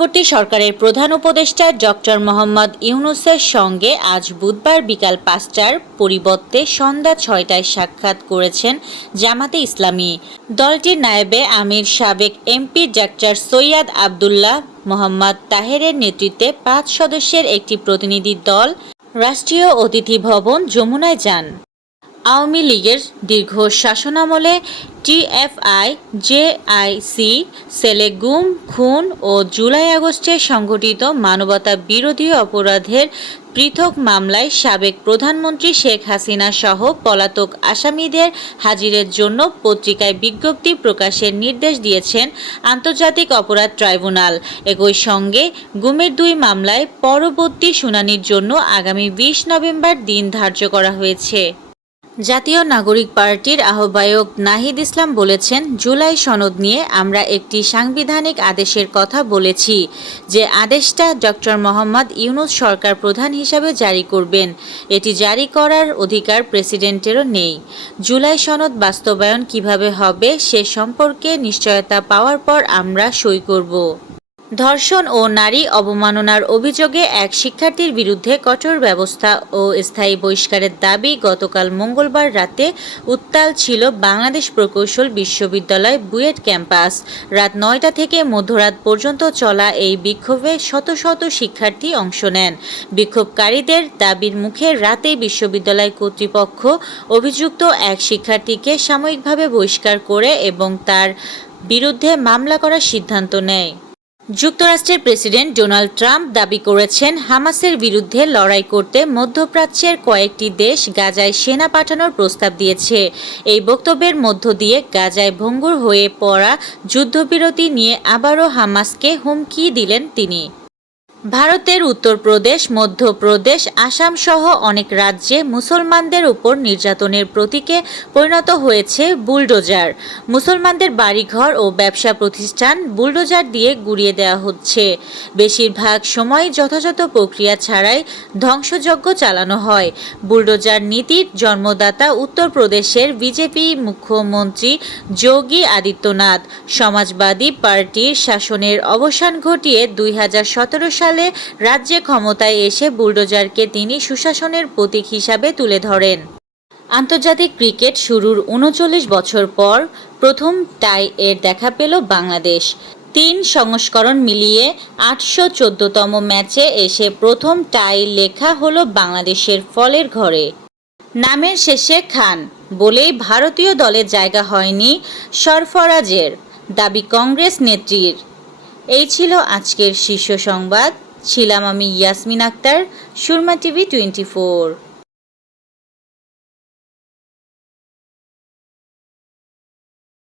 অন্তর্বর্তী সরকারের প্রধান উপদেষ্টা ডক্টর মোহাম্মদ ইউনূসের সঙ্গে আজ বুধবার বিকাল ৫টার পরিবর্তে সন্ধ্যা ৬টায় সাক্ষাৎ করেছেন জামাতে ইসলামী। দলটির নায়েবে আমির সাবেক এমপি ডক্টর সৈয়দ আবদুল্লাহ মোহাম্মদ তাহেরের নেতৃত্বে ৫ সদস্যের একটি প্রতিনিধি দল রাষ্ট্রীয় অতিথি ভবন যমুনায় যান। আওয়ামী লীগের দীর্ঘ শাসনামলে টিএফআই জেআইসি সেলে গুম, খুন ও জুলাই-আগস্টে সংঘটিত মানবতা বিরোধী অপরাধের পৃথক মামলায় সাবেক প্রধানমন্ত্রী শেখ হাসিনা সহ পলাতক আসামিদের হাজিরের জন্য পত্রিকায় বিজ্ঞপ্তি প্রকাশের নির্দেশ দিয়েছেন আন্তর্জাতিক অপরাধ ট্রাইব্যুনাল। একই সঙ্গে গুমের ২ মামলায় পরবর্তী শুনানির জন্য আগামী ২০ নভেম্বর দিন ধার্য করা হয়েছে। জাতীয় নাগরিক পার্টির আহ্বায়ক নাহিদ ইসলাম বলেছেন, জুলাই সনদ নিয়ে আমরা একটি সাংবিধানিক আদেশের কথা বলেছি, যে আদেশটা ডক্টর মোহাম্মদ ইউনূস সরকার প্রধান হিসাবে জারি করবেন। এটি জারি করার অধিকার প্রেসিডেন্টেরও নেই। জুলাই সনদ বাস্তবায়ন কিভাবে হবে সে সম্পর্কে নিশ্চয়তা পাওয়ার পর আমরা সই করব। ধর্ষণ ও নারী অবমাননার অভিযোগে এক শিক্ষার্থীর বিরুদ্ধে কঠোর ব্যবস্থা ও স্থায়ী বহিষ্কারের দাবি গতকাল মঙ্গলবার রাতে উত্তাল ছিল বাংলাদেশ প্রকৌশল বিশ্ববিদ্যালয় বুয়েট ক্যাম্পাস। রাত ৯টা থেকে মধ্যরাত পর্যন্ত চলা এই বিক্ষোভে শত শত শিক্ষার্থী অংশ নেন। বিক্ষোভকারীদের দাবির মুখে রাতেই বিশ্ববিদ্যালয় কর্তৃপক্ষ অভিযুক্ত এক শিক্ষার্থীকে সাময়িকভাবে বহিষ্কার করে এবং তার বিরুদ্ধে মামলা করার সিদ্ধান্ত নেয়। যুক্তরাষ্ট্রের প্রেসিডেন্ট ডোনাল্ড ট্রাম্প দাবি করেছেন, হামাসের বিরুদ্ধে লড়াই করতে মধ্যপ্রাচ্যের কয়েকটি দেশ গাজায় সেনা পাঠানোর প্রস্তাব দিয়েছে। এই বক্তব্যের মধ্য দিয়ে গাজায় ভঙ্গুর হয়ে পড়া যুদ্ধবিরতি নিয়ে আবারও হামাসকে হুমকি দিলেন তিনি। ভারতের উত্তরপ্রদেশ, মধ্যপ্রদেশ, আসাম সহ অনেক রাজ্যে মুসলমানদের উপর নির্যাতনের প্রতীকে পরিণত হয়েছে বুলডোজার। মুসলমানদের বাড়িঘর ও ব্যবসা প্রতিষ্ঠান বুলডোজার দিয়ে গুঁড়িয়ে দেওয়া হচ্ছে। বেশিরভাগ সময় যথাযথ প্রক্রিয়া ছাড়াই ধ্বংসযজ্ঞ চালানো হয়। বুলডোজার নীতির জন্মদাতা উত্তরপ্রদেশের বিজেপি মুখ্যমন্ত্রী যোগী আদিত্যনাথ। সমাজবাদী পার্টির শাসনের অবসান ঘটিয়ে ২০১৭ সালে রাজ্যে ক্ষমতায় এসে বুলডোজারকে তিনি সুশাসনের প্রতীক হিসাবে তুলে ধরেন। আন্তর্জাতিক ক্রিকেট শুরুর ৩৯ বছর পর প্রথম টাই এর দেখা পেল বাংলাদেশ। ৩ সংস্করণ মিলিয়ে ৮১৪তম ম্যাচে এসে প্রথম টাই লেখা হলো বাংলাদেশের ফলের ঘরে। নামের শেষে খান বলেই ভারতীয় দলে জায়গা হয়নি সরফরাজের, দাবি কংগ্রেস নেত্রীর। এই ছিল আজকের শীর্ষ সংবাদ। ছিলাম আমি ইয়াসমিন আক্তার, সুরমা টিভি 24।